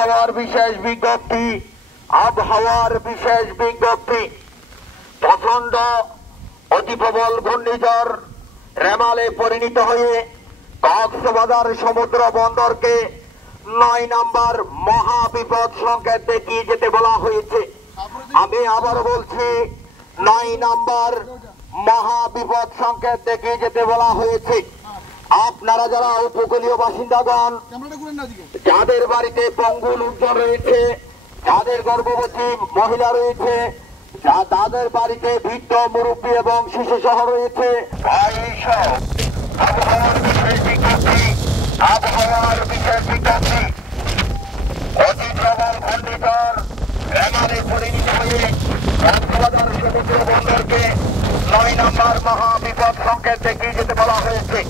আবহাওয়ার বিশেষ বিজ্ঞপ্তি প্রচন্ড অতি প্রবল ঘূর্ণিঝড় রেমালে পরিণত হয়ে কক্সবাজার সমুদ্র বন্দরকে 9 নম্বর মহাবিপদ সংকেত দেখিয়ে যেতে বলা হয়েছে। আমি আবার বলছি 9 নম্বর মহাবিপদ সংকেত দেখিয়ে যেতে বলা হয়েছে। আপনারা যারা উপকূলীয় বাসিন্দাগণ, যাদের বাড়িতে পঙ্গু লোকজন রয়েছে, যাদের গর্ভবতী মহিলা রয়েছে, তাদের বাড়িতে বৃদ্ধ মুরব্বী এবং শিশু সহ রয়েছে, আবহাওয়ার বিশেষ বিজ্ঞপ্তি অতি প্রবল ঘূর্ণিঝড় রেমালে পরিণত হয়ে কক্সবাজার সমুদ্র বন্দরকে 9 নম্বর মহাবিপদ সংকেত দেখিয়ে যেতে বলা হয়েছে।